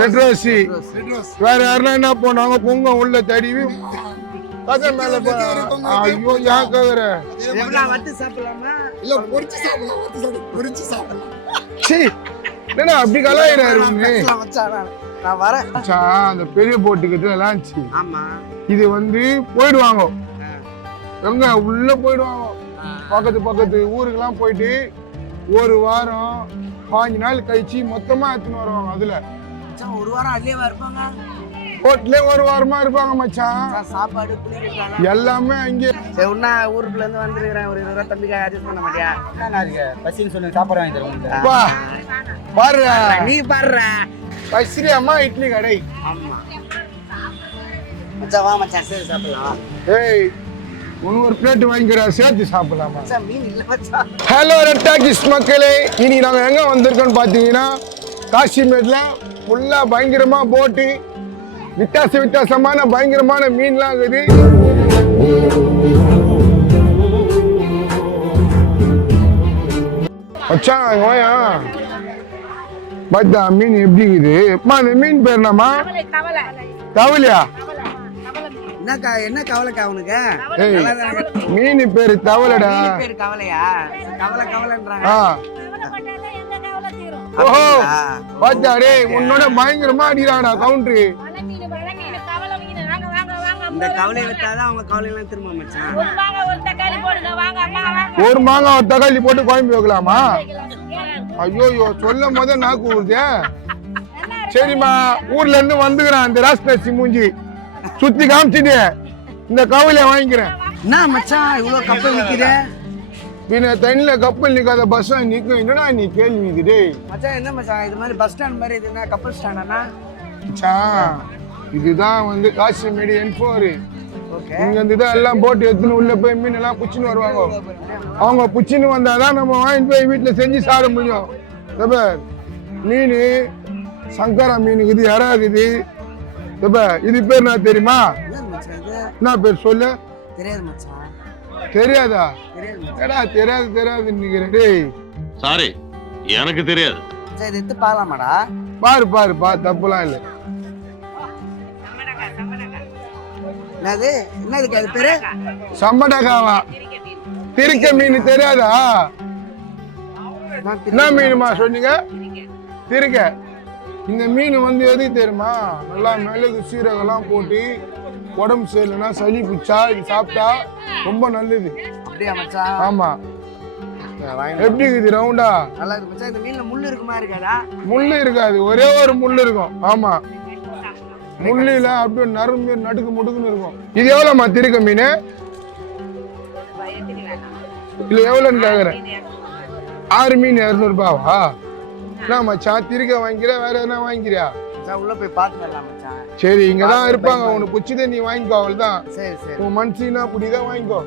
Red rosy வேற யாருன்னா என்ன பண்ணுவாங்க பொங்க உள்ள தடிவி கதை மேல ஐயோ ஏன் கேக்குற என்ன அப்படி கலாயிறாரு அந்த பெரிய போட்டுக்கிட்டு லான்ச்சு இது வந்து போயிடுவாங்க எங்க உள்ள போயிடுவாங்க பக்கத்து ஊருக்கெல்லாம் போயிட்டு ஒரு வாரம் 5 நாள் கழிச்சு மொத்தமா எடுத்துன்னு வருவாங்க. அதுல ஒரு வாரம் அதுலயே இருப்பாங்க, ஹோட்டலே ஒரு வாரமா இருப்பாங்க மச்சான். சாப்பாடு எல்லாமே அங்கே ஊருக்குள்ள இருந்து வந்துருக்கிறேன். ஒரு 20 தம்பிக்காக அட்ஜஸ்ட் பண்ண மாட்டியா? பசின்னு சொல்லி சாப்பாடு வாங்கி தருவோம். பாரு நீ பாடுற பசிரி அம்மா இட்லி கடை. ஆமா மச்சான், வா மச்சான் சரி சாப்பிடலாம். ஏய் ஒரு பிளேட் வாங்கிக்கிற சேர்த்து சாப்பிடலாமா? மீன் இல்ல மச்சான். ஹலோ ரெட் டாக்கிஸ் மக்களே, இனி நாங்கள் எங்கே வந்திருக்கோம்னு பார்த்தீங்கன்னா காசிமேட்ல ஃபுல்லாக பயங்கரமாக போட்டு வித்தியாசமான பயங்கரமான மீன்லாம் இருக்குது. மச்சான் ஓயா பார்த்தா மீன் எப்படி இருக்குது? அந்த மீன் பேர் என்னம்மா? தவளையா? என்ன கவலைக்கா உனக்கு? மீன் பேரு தவளைடா. பேரு கவலையா? கவலைன்றாங்க. ஓஹோ பாத்தாடே உன்னோட பயங்கரமா அடிக்கிறாடா கவுண்டரு. இந்த கவலை விட்டாதான் அவங்க கவலை எல்லாம் திரும்ப மச்சான். ஒரு மாங்காய் ஒரு தக்காளி போட்டு குழம்பு வைக்கலாமா? ஐயோ சொல்லும் போதே நாக்கு ஊறுதே. சரிம்மா, ஊர்ல இருந்து வந்துக்கிறேன். அந்த ராஸ்பேசி மூஞ்சி சுத்தி காமிச்சிட்டு இந்த கவலையை வாங்கிக்கிறேன். என்ன மச்சான் இவ்வளவு கப்பல் நிக்குது? பின்ன தண்ணில கப்பல் நிக்காத பஸ் நிக்கும். என்னடா நீ கேள்வி நிக்குது மச்சான்? என்ன மச்சான் இது மாதிரி பஸ் ஸ்டாண்ட் மாதிரி இது என்ன கப்பல் ஸ்டாண்டானா? மச்சான் இதுதான் வந்து காசிமேடு N4. இங்க இருந்து தான் எல்லாம் போட்டு எடுத்துன்னு உள்ள போய் மீன் எல்லாம் புச்சின்னு வருவாங்க. அவங்க புச்சின்னு வந்தாதான் நம்ம வாங்கிட்டு போய் வீட்டுல செஞ்சு சாப்பிட முடியும். மீன் சங்கரா மீன் இருக்குது, இறா இருக்குது. இது பேர் என்ன தெரியுமா? என்ன பேர் சொல்லு? தெரியாது மச்சான். தெரியாதா? தெரியாது நிக்கிறேன். சாரி எனக்கு தெரியாது. சரி எடுத்து பாக்கலாமாடா? பாரு தப்புலாம் இல்லை. என்னதுக்கு அது பேரு? சம்படகாவா? திருக்க மீன் தெரியாதா? என்ன மீனுமா சொன்னீங்க? திருக்க. இந்த மீன் வந்து எது தெரியுமா? நல்லா மிளகு சீரகம்லாம் போட்டு உடம்பு சரியில்லைன்னா சளி பிடிச்சா இது சாப்பிட்டா ரொம்ப நல்லது. அப்படியா மச்சான்? ஆமா. எப்படி இருக்குது ரவுண்டா? நல்லா இருக்கு மச்சான். இந்த மீன்ல முள்ளு இருக்குமா இருக்காதா? முள்ளு இருக்காது, ஒரே ஒரு முள்ளு இருக்கும். ஆமா, முள்ளில அப்படியே நறும்பு நடுக்கு முடுக்குன்னு இருக்கும். இது எவ்வளவுமா திருக்க மீன்? இல்ல எவ்வளவுன்னு கேக்குறேன். 6 மீன் 200 ரூபாவா? என்ன மச்சான் திருக்க வாங்கிக்கிற வேற எதனா வாங்கிக்கிறியா? உள்ள போய் பார்த்து வரலாம் மச்சான். சரி இங்கதான் இருப்பாங்க, உனக்கு பிடிச்சதே நீ வாங்கிக்கோ. அவள்தான் சரி உன் மனசுனா புடிதான் வாங்கிக்கோ.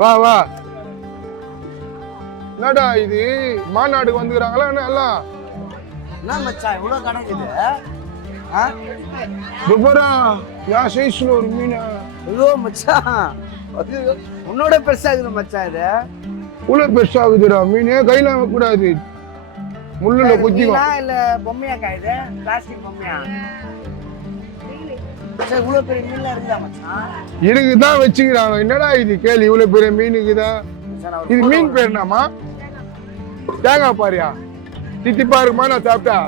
வா என்னடா இது மாநாடுக்கு வந்துக்கிறாங்களா? என்ன மச்சான் இவ்வளவு கிடைக்குது? ஒரு மீன். ஐயோ மச்சான் உன்னோட பெருசாகுது மச்சான். இது இவ்வளவு பெருசாகுதுடா மீன். கையில வைக்க கூடாது, முள்ளுல குத்திக்கும். இல்ல பொம்மையா காயுது? பிளாஸ்டிக் பொம்மையா? இவ்வளவு பெரிய மீன்ல இருந்தா மச்சான்? இருக்குதான் வச்சுக்கிறாங்க. என்னடா இது கேள்வி? இவ்வளவு பெரிய மீனுக்குதான். இது மீன் பேர் என்னமா? தேங்காய் பாரியா? தித்திப்பா இருக்குமா? நான் சாப்பிட்டா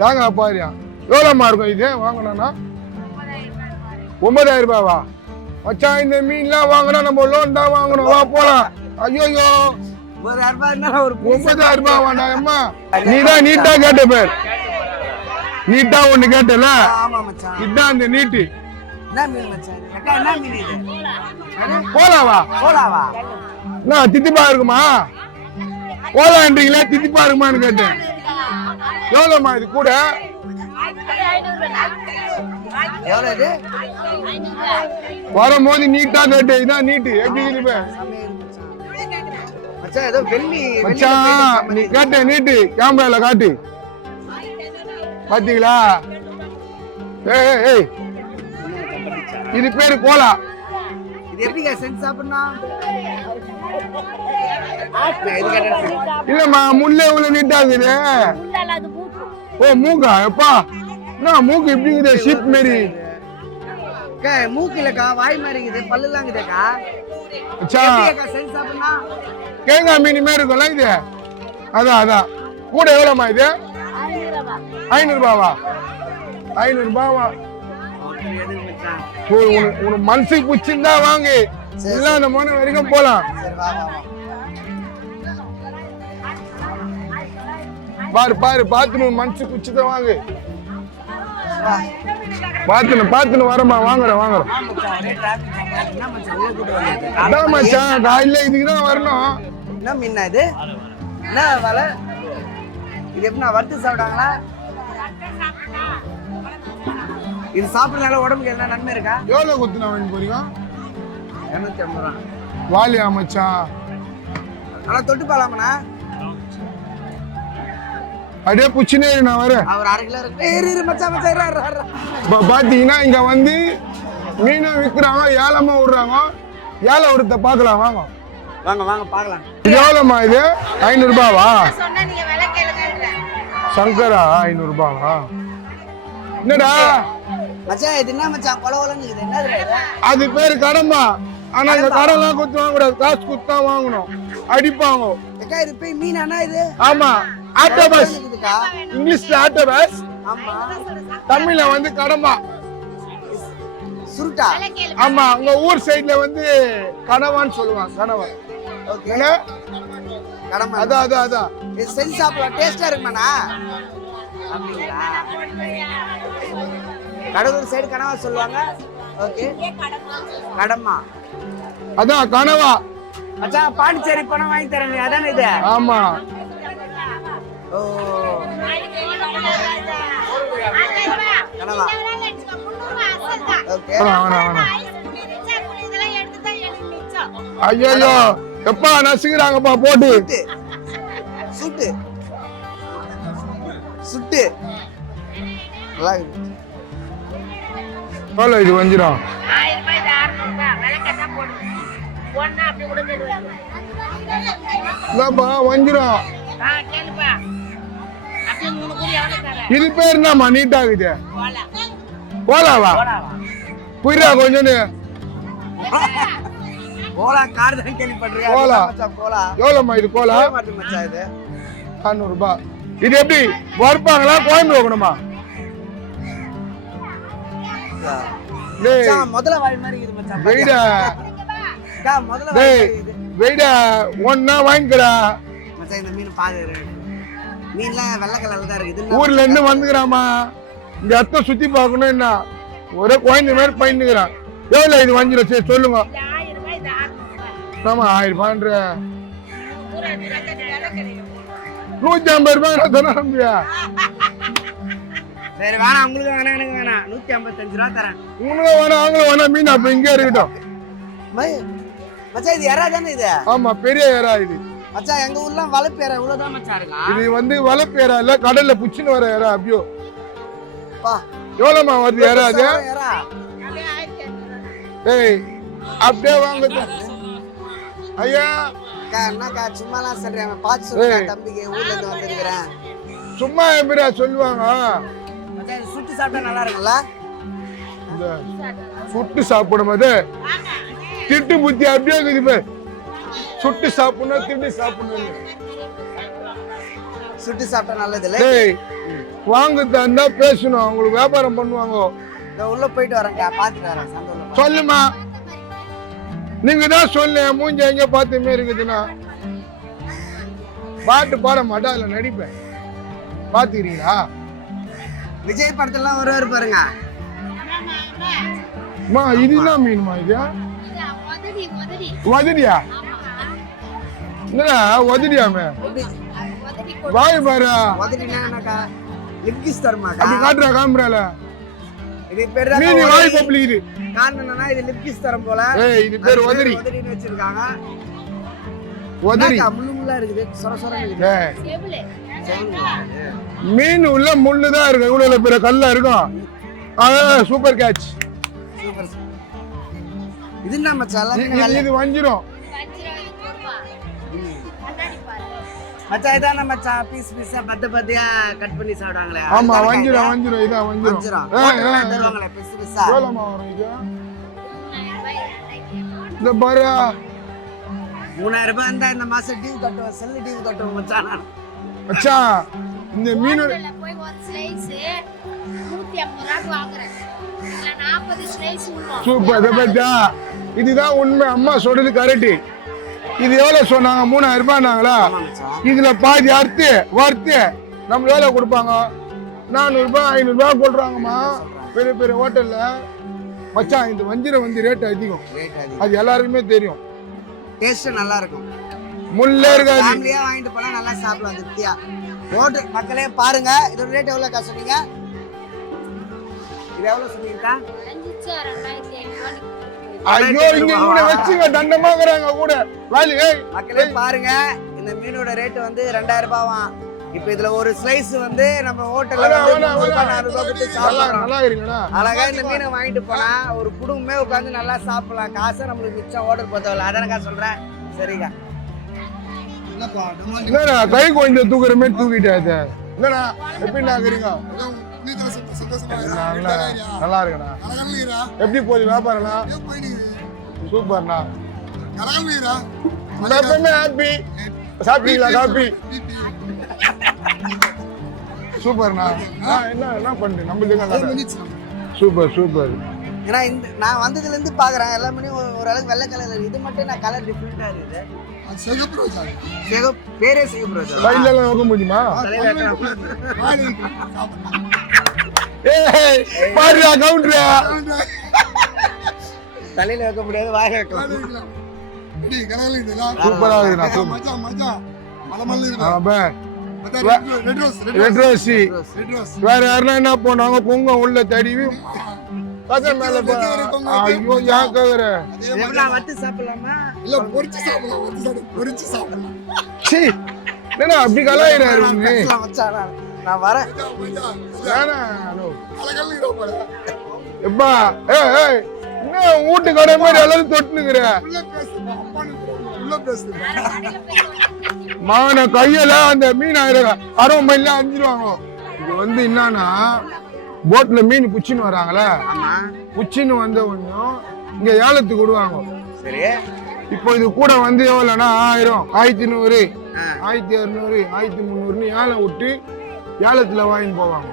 தேங்காய் பாரியா? எவ்வளோமா இருக்கும் இது வாங்கணும்னா? 9000 ரூபாவா? மச்சான் இந்த மீன்லாம் வாங்கினா நம்ம லோன் தான் வாங்கணும். வா போலாம். ஐயோ 9000 ரூபாய் வேண்டாம்மா. நீதான் நீட்டா கேட்ட பேர். நீட்டா ஒண்ணு கேட்டல. இதுதான் அந்த நீட்டு. போலாவா? என்ன தித்திப்பா இருக்குமா? போலான்றீங்களா? தித்திப்பா இருக்குமான்னு கேட்டேன். எவ்வளவுமா இது கூட? வரும்போது நீட்டா கேட்டு. இதான் நீட்டு. எப்படி இருப்பேன் மச்சான்? நீ கேட்ட நீட்டு கேமரால காட்டு. பாத்தீங்களா? ஏய் இது பேரு கோலா. இல்லம்மா முள்ளே உள்ள நீட்டா இருக்குது. ஓ மூக்கா எப்பா என்ன மூக்கு இப்படி இருக்குது ஷிப் மாரி அக்கா மூக்கு இல்லக்கா வாய் மாதிரி இருக்குது பல்லுலாம் இருக்குதுக்கா அச்சா எப்படிக்கா செஞ்சு சாப்பிடணும்னா தேங்காய் மீன் மாதிரி இருக்கும்ல இது அதான் கூட எவ்வளோமா இது 500 ரூபாவா 500 ரூபாவா எதுக்கு மச்சான் உனக்கு மனசுக்கு பிடிச்சிருந்தா வாங்கு இல்ல அந்த மோன வரைக்கும் போலாம் சரி வா வா வா பாத்துன்னு மனசுக்கு பிடிச்சதான் வாங்கு வா பாத்துன்னு வரமா வாங்குறேன் ஒரே டிராஃபிக் என்ன மச்சான் உள்ள கூட்டு வந்தது அதான் மச்சான் காலையில இதுக்குதான் வரணும் என்ன மீனா இது என்ன வலை இது எப்படின்னா வறுத்து சாப்பிடாங்களா இது சாப்பிடறதுனால உடம்புக்கு எதனா நன்மை இருக்கா எவ்வளவு குத்துனா வாங்கி போறீங்க 250 ரூபா வாலியா மச்சான் ஆனா தொட்டு பாலாமண்ணா அப்படியே புச்சினே நான் வரேன் அவர் 1/2 கிலோ இருக்கு இரு மச்சான் இரு. பாத்தீங்கன்னா இங்க வந்து மீனை விற்கிறாங்க ஏலமா விடுறாங்க ஏல விடுறத பாக்கலாம் வாங்க வாங்க பார்க்கலாம் இது எவ்வளோமா இது 500 ரூபாவா சொன்னா நீங்க விலை கேளுங்கன்ற சங்கரா 500 ரூபாவா என்னடா மச்சான் இது என்ன மச்சான் கொலவலன்னு இது என்னது இது அது பேரு கடம்பா ஆனா இந்த கடலாம் கொடுத்து வாங்க கூடாது காசு கொடுத்தா வாங்கணும் அடிப்பாங்க அக்கா இது போய் மீனானா இது ஆமா ஆட்டோபஸ் இருக்குதுக்கா இங்கிலீஷ்ல ஆட்டோபஸ் ஆமா தமிழ்ல வந்து கடம்பா சுருட்டா ஆமா உங்க ஊர் சைடுல வந்து கனவான்னு சொல்லுவாங்க கனவா ஓகே என்ன கடமை அதான் இது செஞ்சு சாப்பிடலாம் டேஸ்டா இருக்குமாண்ணா அப்படிங்களா கடலூர் சைடு கனவா சொல்லுவாங்க ஓகே கடமா அதான் கனவா மச்சான் பாண்டிச்சேரி பணம் வாங்கி தரேன் அதானே இது ஆமா ஓ கனவா ஓகே வேணாம் ஐயோ எப்பா நசுக்கிறாங்கப்பா போட்டு சுட்டு சுட்டு நல்லா இருக்கு எவ்வளோ இது வஞ்சிரும் 1000 ரூபாய் இது 600 ரூபாய் விலை கேட்டா போடுங்க ஒண்ணா அப்படி கூட தருவாங்க இதாப்பா வஞ்சிரும் கேளுப்பா அப்படியே 3 கூடி எவ்வளவு தர இது பேர் என்னம்மா நீட்டாகுது போல கோலாவா புரியா கொஞ்சம் கோலா கார் தான் கேள்விப்பட்டிருக்கேன் கோலா. மச்சான் கோலா எவ்வளோம்மா இது கோலா மாட்டு மச்சான் இது 400 ரூபாய் இது எப்படி வறுப்பாங்களா குழம்பு வைக்கணுமா டேய் மச்சான் முதல்ல வாய் மாதிரி இருக்குது மச்சான் வெயிடா அக்கா முதல்ல வாய் டேய் மாதிரி இருக்குது வெயிடா ஒன்னா வாங்கிக்கடா மச்சான் இந்த மீன் பாரு மீன்லாம் வெள்ளை கலர்ல தான் இருக்குது இது ஊர்ல இருந்து வந்துக்கிறாமா இந்த இடத்த சுத்தி பார்க்கணும் என்ன ஒரே குழந்தை மாதிரி பயந்துக்கிறான் எவ்வளோ இது வஞ்சிரும் சரி சொல்லுங்க இது 1000 ரூபாய் இது 600 ரூபாய் ஆமா 1000 ரூபான்ற ஊரா விலை கிடைக்கும் 150 ரூபாய் தானே நம்பியா சரி வேணாம் உங்களுக்கு வேணாம் எனக்கு வேணாம் 155 ரூபா தரேன் உனக்கு வேணாம் அவங்களும் வேணாம் மீன் அப்ப இங்கே இருக்கட்டும் மச்சான் இது எறா தானே இது ஆமா பெரிய ஏரா இது மச்சான் எங்க ஊர்ல வளர்ப்பு ஏறா இவ்வளவுதான் மச்சான் இருக்கா இது வந்து வளர்ப்பு ஏரா இல்ல கடல்ல புச்சுன்னு வர ஏரா அப்படியோ பா எவ்வளோமா வருது ஏரா அது ஏறா அப்படியே 1500 ஏய் அப்படியே வாங்க ஐயா அக்கா என்னக்கா சும்மாலாம் சொல்றேன் பார்த்து சொல்லுங்க தம்பிக்கு ஊர்ல இருந்து வந்திருக்கிறேன் சும்மா எப்படியா சொல்லுவாங்க மச்சான் இது சுட்டு சாப்பிட்டா நல்லா இருக்கும்ல இந்த சுட்டு சாப்பிடும் போது திட்டு புத்தி அப்படியே இருக்குது பாரு. சுட்டு சாப்பிடணும் திட்டு சாப்பிடணும் சுட்டு சாப்பிட்டா நல்லது இல்ல டேய் வாங்க தந்தா பேசணும் அவங்களுக்கு வியாபாரம் பண்ணுவாங்க இந்த உள்ள போயிட்டு வரேன்க்கா பார்த்துட்டு வரேன் சந்தோஷம் சொல்லுமா நீங்க தான் சொல்லு மூஞ்ச எங்க பார்த்துமே இருக்குதுன்னா பாட்டு பாட மாட்டா அதுல நடிப்பேன் பாத்துக்கிறீங்களா விஜய் படத்துல வருவாரு பாருங்க மா இதுதான் மீனுமா இது உதவி வதடியா என்னடா வதடியாமே எப்படி உதவி வாய் பாரு உதவினாக்கா லிப்கிஸ் தருமாக்கா அப்படி காட்டுறா காமிரால இது பேர் தான் மீன் வாய் பப்ளிக்குது காரணம் என்னன்னா இது லிப்கிஸ் தரம் போல ஏய் இது பேர் வதடி உதவின்னு வச்சிருக்காங்க வதடி என்னக்கா முள்ளு முள்ளா இருக்குது சொர சொர இருக்குது ஏய் செவுளே மீன் உள்ள முள்ளு தான் இருக்கு இவ்வளவு பெரிய கல்லா இருக்கும் அதான் சூப்பர் கேட்ச் சூப்பர் இது என்ன மச்சான் எல்லாமே இது வஞ்சிரும் வஞ்சிரம் இது கொடுப்பா கண்ணாடி பாரு மச்சான் இதான மச்சான் பீஸா பத்தியா கட் பண்ணி சாப்பிடுவாங்களே. ஆமா வஞ்சிரம் இதான் வஞ்சிரம் வஞ்சிரம் தருவாங்களே பீஸா. எவ்வளோமா வரும் இது? இந்த பாரு 3000 ரூபாய் இருந்தா இந்த மாசம் டியூ கட்டுவோம், செல்லு டியூ கட்டுவோம் மச்சான். மச்சான் இந்த மீனோட போய் ஒரு ஸ்லைஸ் 150 ரூபாய்க்கு வாங்குறேன். இதுல 40 ஸ்லைஸ் உண்ணும். சூப்பர் பத்தா. இதுதான் உண்மை, அம்மா சொல்றது கரெக்ட். இது எவ்வளவு சொன்னாங்க? 3000 ரூபாய்னாங்களா? இதுல பாதி வறுத்து நம்ம வேலை கொடுப்பாங்க. 400 ரூபாய் 500 ரூபாய் போடுறாங்கம்மா பெரிய பெரிய ஹோட்டல்ல. மச்சான் இந்த வஞ்சிரம் வந்து ரேட் அதிகம், அது எல்லாருக்குமே தெரியும். டேஸ்ட் நல்லா இருக்கும், முள்ளே இருக்காது. ஃபேமிலியா வாங்கிட்டு போனா நல்லா சாப்பிடலாம் திருப்தியா. ஹோட்டல் மக்களே பாருங்க, இதோட ரேட் எவ்வளவு காசு சொன்னீங்க? இது எவ்வளவு சொன்னீங்கக்கா? 2500 ஐயோ இங்க கூட வச்சுங்க தண்டமாக்குறாங்க கூட வேலி. மக்களே பாருங்க, இந்த மீனோட ரேட் வந்து 2000 ரூபாவா. இப்ப இதுல ஒரு ஸ்லைஸ் வந்து நம்ம ஹோட்டல்ல வந்து 300 ரூபாய் கொடுத்து சாப்பிடலாம். நல்லா இருக்கீங்களா? அழகா இந்த மீனை வாங்கிட்டு போனா ஒரு குடும்பமே உட்கார்ந்து நல்லா சாப்பிடலாம். காசை நம்மளுக்கு மிச்சம் ஹோட்டல் போத்தவல. அதானக்கா சொல்றேன். சரிக்கா. என்னடா கை கொஞ்சம் தூக்குற மாதிரி தூக்கிட்டாது. என்னடா எப்படி நாக்குறீங்க? நல்லா இருக்குண்ணா. எப்படி போகுது வியாபாரம்னா? சூப்பர்ண்ணா. எப்பவுமே ஹாப்பி. சாப்பிட்டீங்களா காபி? சூப்பர்ண்ணா. என்ன பண்றீங்க? நம்மளுக்கு சூப்பர். ஏன்னா இந்த நான் வந்ததுல இருந்து பாக்குறேன் எல்லா மணியும் ஓரளவுக்கு வெள்ளை கலர்ல. இது மட்டும் நான் கலர் டிஃபரெண்டா இருக்குது. பேரே சிகப்பு ரோஜா. கையில எல்லாம் வைக்க முடியுமா? பாருடா கவுண்டரா. தலையில வைக்க முடியாது, வாயில வைக்கலாம். சூப்பரா இருக்குண்ணா. Red rosy. வேற யாருன்னா என்ன பண்ணுவாங்க? பொங்க உள்ள தடிவி கதை மேல. ஐயோ ஏன் கேக்குற? வட்டு சாப்பிடலாமா? இல்ல பொரிச்சு சாப்பிடலாம். சீ என்ன அப்படி கலாயிறாரு? நான் வரேன். எப்பா என்ன வீட்டு கடை மாதிரி எல்லாரும் தொட்டுனுக்குற? மான கையில அந்த மீன் 60 மைல 5 ரூபாங்க. இது வந்து என்னன்னா போட்ல மீன் புச்சின்னு வராங்களே, புச்சின்னு வந்த ஒன்னும் இங்க ஏலத்துக்கு விடுவாங்க. சரி. இப்போ இது கூட வந்து எவ்வளவுனா 1000, 1100, 1200, 1300 ஏலம் விட்டு ஏலத்துல வாங்கிட்டு போவாங்க.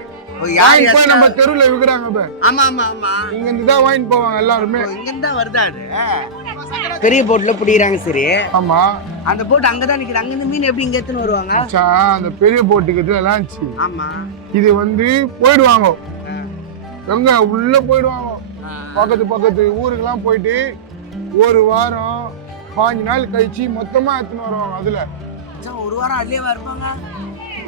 நம்ம தெருவுல விக்கிறாங்க. ஆமா ஆமா ஆமா. இங்க இருந்து தான் வாங்கிட்டு போவாங்க எல்லாருமே. இங்க இருந்தா வருதா அது? பெரிய போட்ல பிடிக்கிறாங்க. சரி. ஆமா. அந்த போட் அங்கதான் நிக்குது. அங்க இருந்து மீன் எப்படி இங்க எடுத்துன்னு வருவாங்க? அந்த பெரிய போட்டுக்கு லான்ச். ஆமா. இது வந்து போயிடுவாங்க எங்க உள்ள போயிடுவாங்க. பக்கத்து ஊருக்கெல்லாம் போயிட்டு ஒரு வாரம் 5 நாள் கழிச்சு மொத்தமா எடுத்துன்னு வருவாங்க. அதுல ஒரு வாரம் அதுலயே இருப்பாங்க.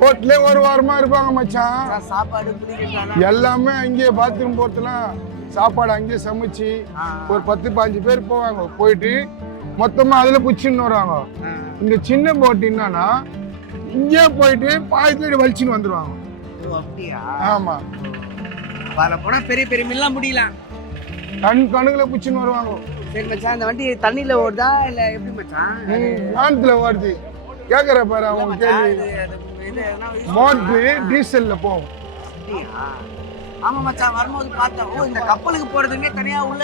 போட்ல ஒரு வாரமா இருப்பாங்க மச்சான். சாப்பாடு எல்லாமே அங்கேயே பாத்ரூம் போறதுலாம் சாப்பாடு அங்கேயே சமைச்சு ஒரு 10-15 பேர் போவாங்க. போயிட்டு மொத்தமா அதுல புடிச்சுன்னு வருவாங்க. இந்த சின்ன போட்டு என்னன்னா இங்கே போயிட்டு பாயத்துல வலிச்சுன்னு வந்துருவாங்க. அப்படியா? ஆமா. வர போனா பெரிய பெரிய மீன்லாம் முடியலாம். கணக்குல புடிச்சுன்னு வருவாங்க. சரி மச்சான், இந்த வண்டி தண்ணியில ஓடுதா இல்ல எப்படி மச்சான்? வானத்துல ஓடுது. கேக்குற பாரு அவங்க கேள்வி. மோட்டரு டீசல்ல போகும். ஆமா மச்சான், வரும்போது பார்த்தேன். ஓ, இந்த கப்பலுக்கு போறதுமே தனியா உள்ள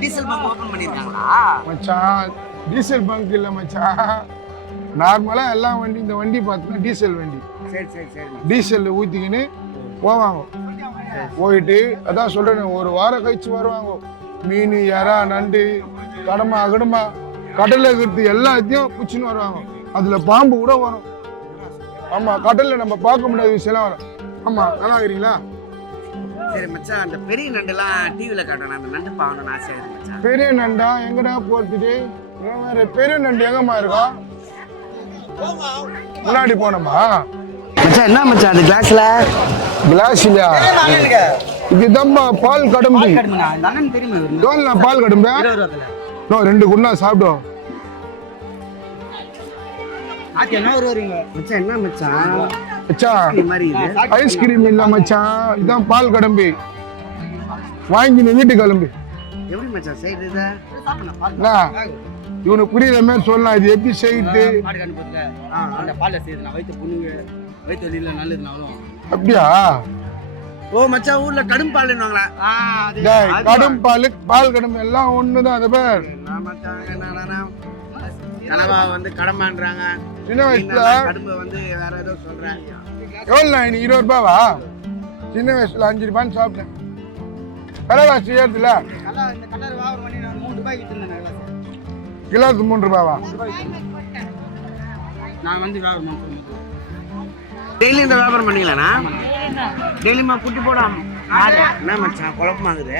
டீசல் பங்க் ஓபன் பண்ணிருக்காங்களா? மச்சான் டீசல் பங்க் இல்ல மச்சான், நார்மலா எல்லா வண்டி. இந்த வண்டி பார்த்தீங்கன்னா டீசல் வண்டி. சரி சரி சரி. டீசல்ல ஊத்திக்கின்னு போவாங்க. போயிட்டு அதான் சொல்றேன், ஒரு வாரம் கழிச்சு வருவாங்க. மீன், எறா, நண்டு, கடமா அகடமா கடல்ல இருக்கிறது எல்லாத்தையும் பிடிச்சின்னு வருவாங்க. அதுல பாம்பு கூட வரும். ஆமா, கடல்ல நம்ம பார்க்க முடியாத விஷயம் வரும். ஆமா, நல்லா இருக்கிறீங்களா? சரி மச்சான், அந்த பெரிய நண்டுலாம் டிவில காட்டணும். அந்த நண்டு பாக்கணும்னு ஆசையா இருக்கு மச்சான். பெரிய நண்டா எங்கடா போறதுட்டு? வேற பெரிய நண்டு எங்கம்மா இருக்கா? முன்னாடி போனோமா மச்சான்? என்ன மச்சான் அது கிளாஸ்ல? கிளாஸ் இல்லையா? இதுதான்ப்பா பால் கடம்பு. தெரியுமா பால் கடம்பு? 2 குண்டா சாப்பிடும். என்ன மச்சான்? ஐஸ்கிரீம் இல்ல மச்சான், இதான் பால் கடம்பு. வாங்கி நீ வீட்டுக்கு கிளம்பு. எப்படி மச்சான் சைடு இவனுக்கு புரியுற மாதிரி சொல்லலாம் இது எப்படி செய்யுது. மாடு கண்டுபோதுல அந்த பால்ல செய்யுது நான் வயிற்று புண்ணுங்க வயிற்று வலியில நல்லதுனாலும். அப்படியா? ஓ மச்சான் ஊர்ல கடும் பால்னுவாங்களா? டேய், கடும் பால் பால் கடும் எல்லாம் ஒண்ணுதான். அது பேர் நான் மச்சான் என்னன்னா கனவா வந்து கடமான்றாங்க, சின்ன வயசுல கடும்பை வந்து வேற ஏதோ சொல்றாங்க. எவ்வளோ நீ 20 ரூபாவா? சின்ன வயசுல 5 ரூபான்னு சாப்பிட்டேன். விலைவாசி ஏறுதுல? இந்த கலர் வாங்குற மணி நான் 3 ரூபாய்க்கு வித்துருந்தேன். கிலோக்கு 3 ரூபாவா? நான் வந்து வியாபாரம் பண்ணுறேன். டெய்லி இந்த வியாபாரம் பண்ணீங்களாண்ணா? டெய்லிமா குட்டி போடாம என்ன மச்சான் குழப்பமாகுது.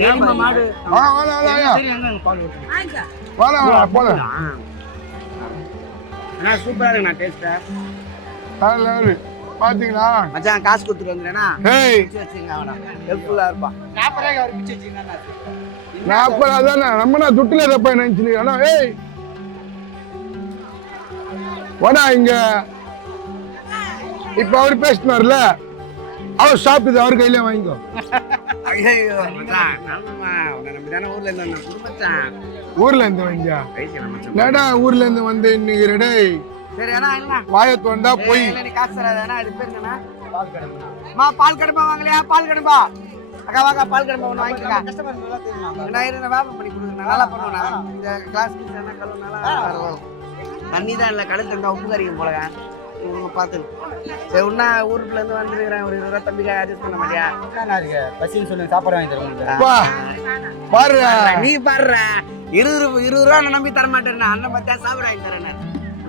டெய்லிமா மாடு சரி எங்க பால் ஊற்றுங்க. போலாம். அண்ணா சூப்பரா இருக்கு நான் டேஸ்டா. பாத்தீங்களா மச்சான் காசு கொடுத்துட்டு வந்துடுறேன்னா ஏய் வச்சுங்க அவனா ஹெல்ப்ஃபுல்லா இருப்பான். 40 ரூபாய்க்கு அவர் பிச்சு வச்சுங்கன்னா 40 அதானே நம்மனா துட்டுல தப்பா நினைச்சுனா. ஏய் வாடா இங்க. இப்ப அவரு பேசினார்ல, அவர் சாப்பிட்டு அவர் கையில வாங்கிக்கோ. ஐயோ மச்சான் நம்ம உன்னை நம்பி தானே ஊர்ல இருந்து வந்தேன் குடும்பச்சான். ஊர்ல இருந்து வந்தியா? பேசிக்கலாம் மச்சான். நேடா ஊர்ல இருந்து வந்து இன்னைக்கு டேய் சரி அண்ணா என்ன வாய தோண்டா போய் நீ காசு தராதா? இது பேர் என்னன்னா பால் கடம்பா. பால் கடம்பா வாங்கலையா? பால் கடம்பா அக்கா வாங்க பால் கடம்பா ஒன்று வாங்கிக்கா. கஸ்டமர் நல்லா தெரியும். நான் இருந்த வியாபாரம் பண்ணி கொடுக்குறேன் நல்லா பண்ணுவேண்ணா. இந்த கிளாஸ் பீஸ் என்ன கழுவுனால தண்ணி தான் இல்லை கடல் தந்தா உப்பு கறிக்கும் போலங்க. இவங்க பார்த்து சரி உன்னா ஊருக்குள்ள இருந்து வந்துருக்கிறேன். ஒரு 20 ரூபா தம்பிக்காக அட்ஜஸ்ட் பண்ண மாட்டியா? இருக்கு பசின்னு சொல்லி சாப்பாடு வாங்கி தருவோம். வா பாரு. நீ பாடுற 20 ரூபா நான் நம்பி தர மாட்டேன். அண்ணன் பார்த்தா சாப்பிட வாங்கி தரேன்.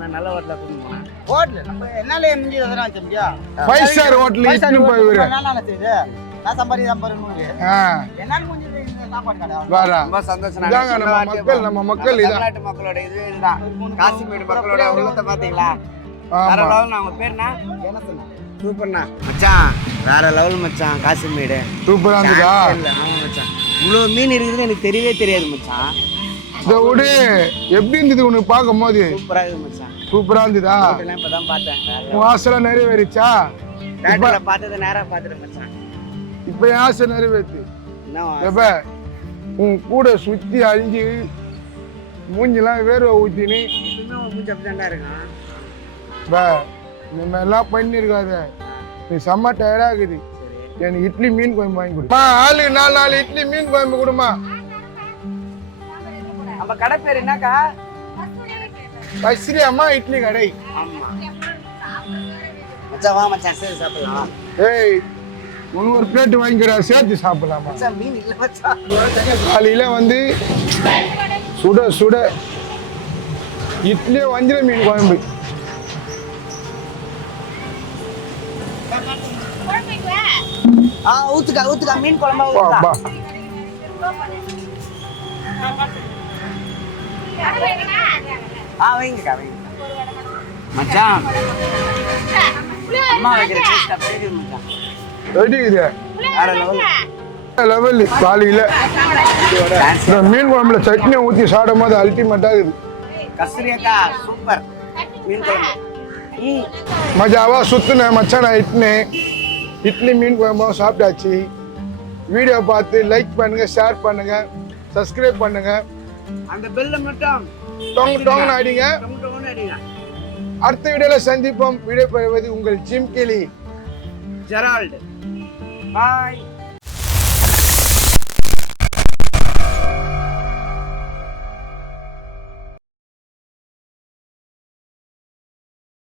நான் நல்ல ஹோட்டல கூட்டிட்டு போனேன். ஹோட்டல் நம்ம என்னால முடிஞ்சு அதெல்லாம் வச்ச முடியா? 5 ஸ்டார் ஹோட்டல் இட்னு போய் வர. என்னால செய்யுது நான் சம்பாதிதான் பாருங்க. என்னால முடிஞ்சது இந்த சாப்பாடு கடை. வாடா. ரொம்ப சந்தோஷம். இதாங்க நம்ம மக்கள் இதான். தமிழ்நாட்டு மக்களோட இதுதான். காசிமேடு மக்களோட உள்ளத்தை பாத்தீங்களா? வேற ஆமா. லெவல். அவங்க பேர் என்ன? சூப்பர்ண்ணா மச்சான். வேற லெவல் மச்சான் காசிமேடு. சூப்பரா இருந்துதா? இல்ல ஆமா மச்சான். இவ்வளவு மீன் இருக்குதுன்னு எனக்கு தெரியவே தெரியாது மச்சான். இந்த விடு எப்படி இருந்தது உனக்கு பார்க்கும்போது? சூப்பரா இருக்கு மச்சான். சூப்பரா இருந்துதா? இதெல்லாம் இப்பதான் பார்த்தேன். உன் ஆசைலாம் நிறைவேறிச்சா? தேட்டர்ல பார்த்தது நேரா பார்த்துட்டேன் மச்சான். இப்ப என் ஆசை நிறைவேற்று. என்ன எப்ப உன் கூட சுத்தி அழிஞ்சு மூஞ்சிலாம் வேர்வை ஊத்தினு இன்னும் உன் மூஞ்சி அப்படிதான்டா இருக்கான். இந்த மாதிரிலாம் பண்ணிருக்காத. நீ செம்ம டயர்டா இருக்குது. எனக்கு இட்லி மீன் குழம்பு வாங்கி கொடு. ஆளுக்கு 4 இட்லி மீன் குழம்பு கொடுமா. நம்ம கடை பேர் என்னக்கா? பஸ்ரி அம்மா இட்லி கடை. ஆமா மச்சான் வா மச்சான் சரி சாப்பிடலாம். ஏய் உனக்கு ஒரு பிளேட் வாங்கிக்கிறா சேர்த்து சாப்பிடலாமா? மச்சான் மீன் இல்ல மச்சான். காலையில வந்து சுட சுட இட்லி வஞ்சிர மீன் குழம்பு. ஊத்துக்கா மீன் குழம்பா வா ஊத்துக்கா. வா. வைங்கக்கா வைங்க மச்சான். அம்மா வைக்கிற டேஸ்ட் அப்படியே மச்சான். எப்படி இது? வேற லெவல். லெவல். காலையில இந்த மீன் குழம்புல சட்னி ஊற்றி சாப்பிடும் போது அல்டிமேட்டா இருக்குது. கஸ்தூரியக்கா சூப்பர் மீன் குழம்பு. மஜாவா சுத்தின மச்சான் இட்லி மீன் குழம்பும் சாப்பிட்டாச்சு. வீடியோ பார்த்து லைக் பண்ணுங்க, ஷேர் பண்ணுங்க, சப்ஸ்கிரைப் பண்ணுங்க. அந்த பெல்ல மட்டும் டொங்னு அடிங்க. அடிங்க. அடுத்த வீடியோல சந்திப்போம். வீடியோ பெறுவது உங்கள் ஜிம் கிளி ஜெரால்டு. பாய்.